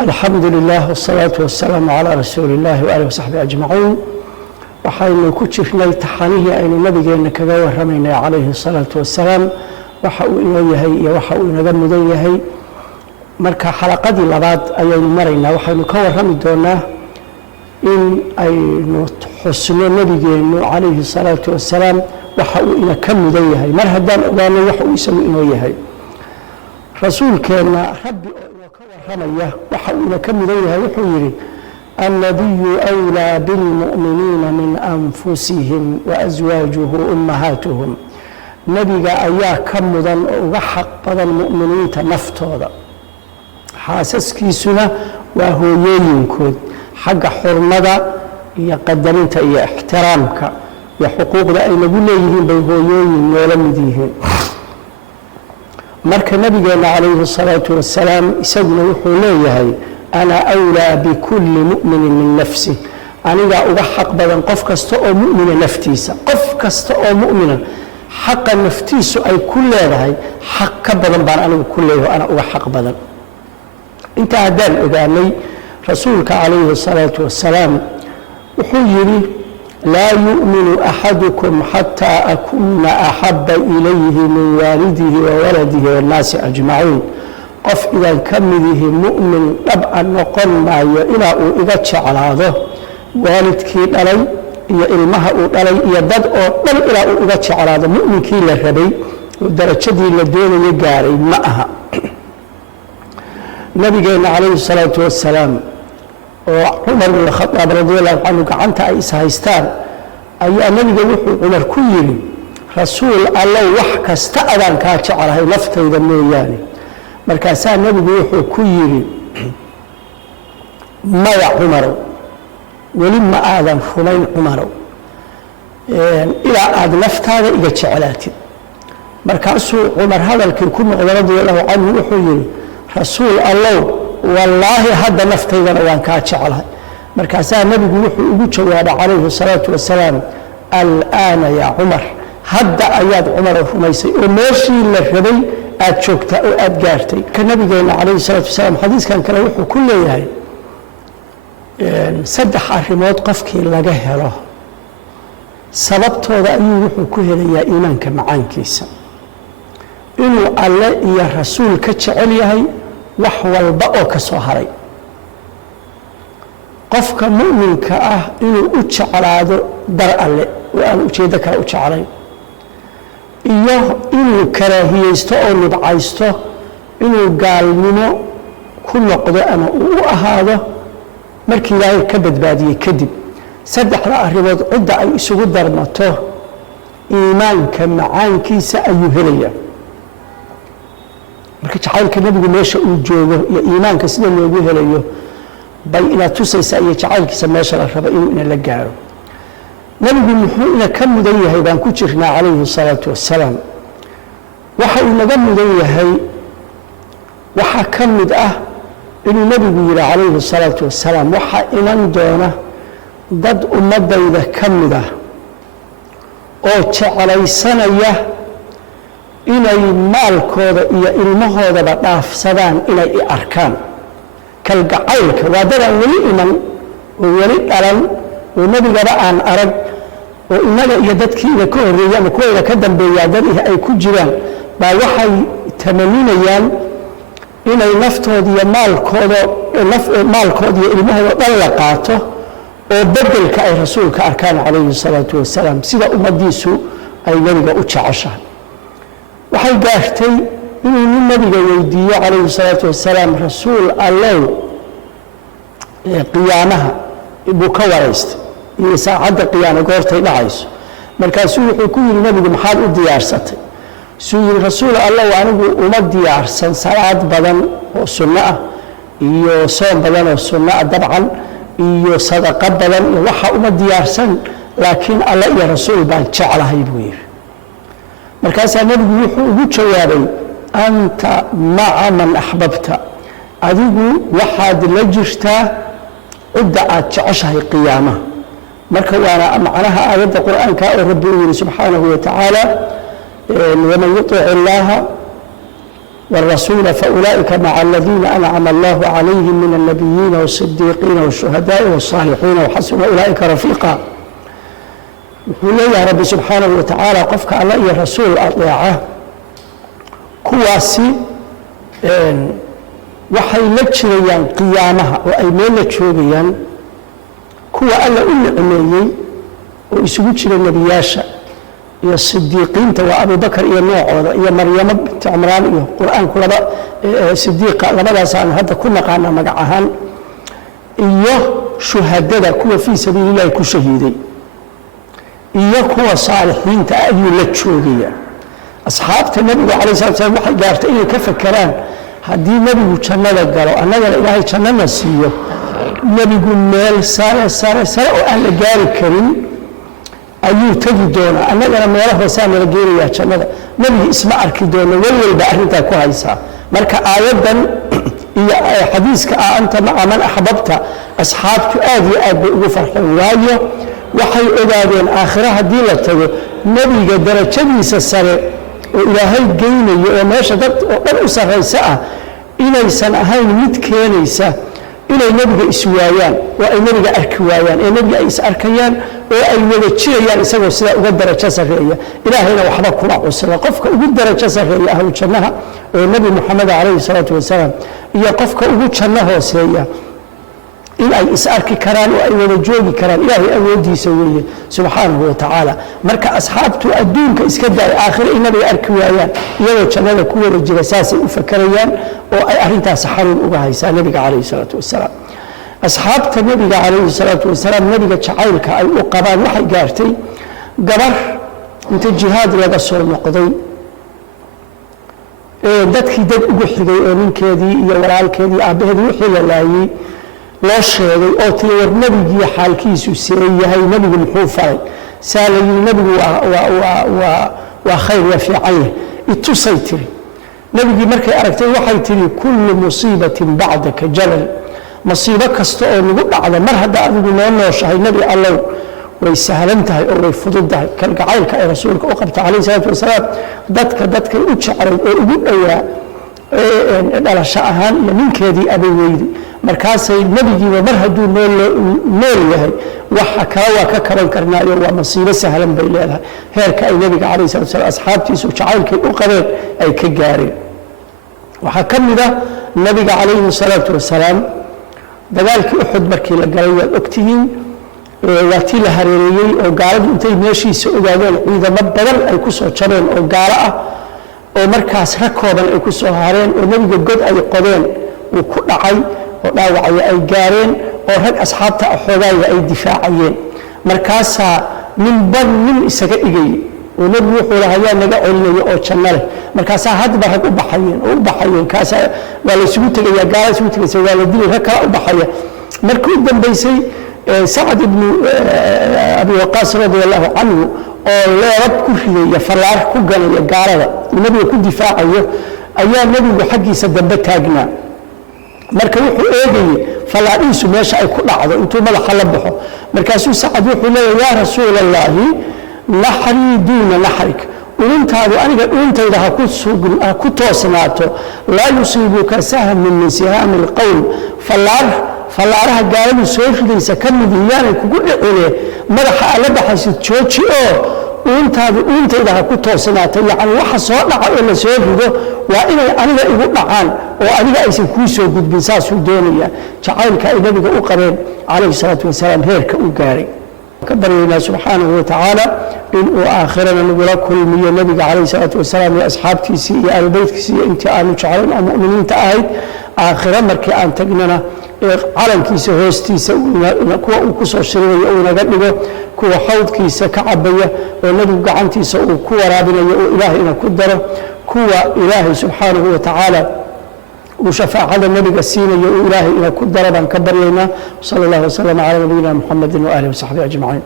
الحمد لله والصلاة والسلام على رسول الله وآله وصحبه أجمعين. وحين كتشفنا تحانيه أين النبي إنك جاء رمينا عليه الصلاة والسلام وحاولنا يهي وحاولنا ذم يهي مركا حلقة لبعض أيام مرينا وحين كور رمي دونا إن أي حسن النبي عليه الصلاة والسلام وحاولنا كم يهي مرهدان أغاني وحاول يسمي يهي رسول كان ربي رميه وحاولنا كم يهي وحاولي النبي أولى بالمؤمنين من أنفسهم وأزواجه أمهاتهم نبي أياه كمدا وحق بدا المؤمنين تنفتوضا حاسس كيسنا وهو ينكد حق حرمدا يقدمين يا احترامك يا حقوق لا نقول لهم بيهويين ولمديهم مرك النبي عليه الصلاة والسلام يسجل وحوليه أنا أولى بكل مؤمن من نفسه أنا لا أضحك بدن قف كستأ مؤمن نفتيسا قف كستأ مؤمنا حق النفتيس أي كل هاي حق بدن بان أنا كله وأنا أضحك بدن أنت عدل إذا رسولك عليه الصلاة والسلام وحيري لا يؤمن أحدكم حتى أكون أحب إليه من والده وولده والناس أجمعين قف إذا كمله مؤمن طبعا نقل معي إلى إذا تشعل هذا والدك علي يا إلمها علي يا بدء بل إلى إذا تشعل هذا مؤمن كي للربي والدرجة دي للدول يجاري معها النبي عليه الصلاة والسلام وعمر بن الخطاب رضي الله عنه كعنت عيسى هيستان أي النبي عمر كيري رسول الله وحك استأذن كاتشعر هاي نفته إذا يعني markaasaa nabigu wuxuu ku yiri maya cumarow weli ma aadan rumayn cumarow ilaa aad naftaada iga jeclaatid markaasuu cumar hadalkii ku noqday radiyallahu canhu wuxuu yiri rasuul allah wallaahi hadda naftaydana waan kaa jeclahay markaasaa nabigu wuxuu ugu jawaabay calayhi salaatu wasalaam al'aana yaa cumar hadda ayaad cumar rumaysay oo meeshii la rabay aad joogta oo aad gaartay ka nabigeena calayhi salaatu wasalaam xadiiskan kale wuxuu ku leeyahay saddex arrimood qofkii laga helo sababtooda ayuu wuxuu ku helayaa iimaanka macaankiisa inuu alle iyo rasuul ka jecel yahay wax walba oo ka soo haray qofka mu'minka ah inuu u jeclaado dar alle oo aan ujeedo kale u jeclayn iyo inuu karaahiyeysto oo nibcaysto inuu gaalnimo ku noqdo ama uu u ahaado markii ilaahay ka badbaadiyey kadib saddexda arrimood cidda ay isugu darmato iimaanka macaankiisa ayuu helayaa marka jacaylka nabigu meesha uu joogo iyo iimaanka sida loogu helayo bay inaad tusaysaa iyo jacaylkiisa meesha la rabo inuu ina la gaaro nabigu muxuu ina ka mudan yahay baan ku jirnaa calayhi salaatu wasalaam waxa uu naga mudan yahay waxaa ka mid ah inuu nabigu yidhi calayhi salaatu wasalaam waxaa iman doona dad ummadayda ka mid ah oo jeclaysanaya inay maalkooda iyo ilmahoodaba dhaafsadaan inay i arkaan kalgacaylka waa dadaan weli iman oo weli dhalan oo nabigaba aan arag oo inaga iyo dadkiina ka horeeyay ama kuwayda ka dambeeyaa dad ay ku jiraan baa waxay tamaninayaan inay naftooda iyo maalkooda iyo ilmahooda dhan la qaato oo bedelka ay rasuulka arkaan calayhi salaatu wasalaam sida ummadiisu ay nabiga u jeceshahay waxay gaartay inuu nin nabiga weydiiyo calayhi salaatu wasalaam rasuul allow qiyaamaha buu ka waraystay iyo saacadda qiyaamo goortay dhacayso markaasuu wuxuu ku yidhi nabigu maxaad u diyaarsatay suu yidhi rasuul allah anigu uma diyaarsan salaad badan oo sunno ah iyo soom badan oo sunno ah dabcan iyo sadaqo badan iyo waxa uma diyaarsan laakiin allah iyo rasuul baan jeclahay buu yidhi markaasaa nabigu wuxuu ugu jawaabay anta maca man axbabta adigu waxaad la jirtaa cidda aad jeceshahay qiyaamaha marka waana macnaha aayadda qur'aanka oo rabbi uu yidhi subxaanahu wa tacaala waman yutic illaaha والرسول فأولئك مع الذين أنعم الله عليهم من النبيين والصديقين والشهداء والصالحين وحسن أولئك رفيقا وحول يا رب سبحانه وتعالى قفك الله يا رسول أطيعه كواسي waxay la jirayaan qiyaamaha oo ay meel la joogayaan kuwa alla u nicmeeyey oo isugu jira nebiyaasha iyo sidiiqiinta waa abubakar iyo noocooda iyo maryamo bint cimraan iyo qur-aanku laba sidiiqa labadaas aan hadda ku naqaana magac ahaan iyo shuhadada kuwa fii sabiilillahi ku shahiiday iyo kuwa saalixiinta ayuu la joogaya asxaabta nabiga calayhi salaatu wasalaam waxay gaartay inay ka fakeraan haddii nebigu jannada galo annagana ilaahay jannana siiyo nebigu meel sare oo aan la gaari karin ayuu tegi doonaa annagana meelo hoosaa nala geenayaa jannada nebigu isma arki doono walwalba arrintaa ku haysaa marka aayaddan iyo xadiiska anta maca man axbabta asxaabtu aad iyo aad bay ugu farxeen waayo waxay ogaadeen aakhira haddii la tago nebiga darajadiisa sare oo ilaahay geynayo oo meesha dad oo dhan u sarraysa ah inaysan ahayn mid keenaysa inay nebiga iswaayaan oo ay nebiga arki waayaan ee nebiga ay is arkayaan oo ay wada jirayaan isagoo sidaa uga darajo sarreeya ilaahayna waxba kuma cusla qofka ugu darajo sarreeya ahlu jannaha oo nebi moxamed calayhi salaatu wasalaam iyo qofka ugu janno hooseeya in ay is arki karaan oo ay wada joogi karaan ilaahay awoodiisa weeye subxaanahu wa tacaala marka asxaabtu adduunka iska daay aakhire inabay arki waayaan iyagoo jannada ku wada jira saasay u fakarayaan oo ay arrintaas xanuun uga haysaa nebiga calayhi salaatu wasalaam asxaabta nebiga calayhi salaatu wasalaam nebiga jacaylka ay u qabaan waxay gaartay gabar inta jihaad laga soo noqday dadkii dad ugu xigay oo ninkeedii iyo walaalkeedii aabbaheedii wixii la laayey loo sheegay oo tiri war nebigii xaalkiisu see yahay nebigu muxuu faray saa la yidhi nebigu waa khayr waa fiican yahay itusay tiri nebigii markay aragtay waxay tiri kullu musiibatin bacdaka jalal masiibo kasta oo nagu dhacda mar hadda adigu noo nooshahay nebi allow way sahlan tahay oo way fududahay kalgacaylka ay rasuulka u qabta calayhi salaatu wasalaam dadkay u jeclay oo ugu dhowaa dhalasho ahaan iyo ninkeedii abay weydi markaasay nebigiiba mar hadduu nool yahay waxa kale waa ka kaban karnaayo waa masiibo sahlan bay leedahay heerka ay nebiga calayhi salatu wasalaam asxaabtiisu jacaylkay u qabeen ay ka gaareen waxaa ka mid ah nebiga calayhi salaatu wasalaam dagaalkii uxud markii la galay waad ogtihiin waa tii la hareereeyey oo gaaladu intay meeshiisa ogaadeen ciidamo badan ay ku soo jabeen oo gaalo ah oo markaas rag kooban ay ku soo hareen oo nebiga god ay qodeen uu ku dhacay oo dhaawacaya ay gaareen oo rag asxaabta xoogaaya ay difaacayeen markaasaa nin isaga dhigay oo nebigu wuxuu lahaa yaa naga celinayo oo janno leh markaasaa hadba rag u baxayeen kaasaa waa la isugu tegayaa gaala isugu tegaysa waa la dilay rag kala u baxaya markii u dambaysay sacad ibnu abi waqaas radia allahu canhu oo leerab ku ridaya fallaar ku ganaya gaalada nebiga ku difaacayo ayaa nebigu xaggiisa dambe taagnaa marka wuxuu eegayey fallaadhiisu meesha ay ku dhacdo intuu madaxa la baxo markaasuu sacad wuxuu leeyahy yaa rasuula allaahi naxrii duuna naxrik ulintaadu aniga dhuuntayda ha ku toosnaato laa yusiibuka sahmun min sihaami alqowm fallaaraha gaaladu soo ridaysa ka mid yaanay kugu dhicine madaxa alla baxaysid jooji oo uuntayda ha ku toosnaato yacni waxa soo dhaca oo la soo rido waa inay aniga igu dhacaan oo aniga aysan kuu soo gudbin saasuu doonayaa jacaylka ay nebiga u qabeen calayhi salaatu wasalaam heerka u gaaray ka baryaynaa subxaanahu wa tacaala inuu aakhirana nagula kulmiyo nebiga calayhi salaatu wasalaam iyo asxaabtiisii iyo aalubeytkiisii iyo intii aanu jeclayn oo mu'miniinta ahayd aakhira markii aan tagnana calankiisa hoostiisa kuwa uu ku soo shirinayo uu naga dhigo kuwa xawdkiisa ka cabaya oo nebigu gacantiisa uu ku waraabinayo oo ilaahayna ku daro kuwa ilaahay subxaanahu wa tacaala uu shafaacada nebiga siinayo oo ilaahay ina ku daro baan ka baryaynaa sala allahu wasalam calaa nabiyina muxamedin waaalihi wasaxbihi ajmaciin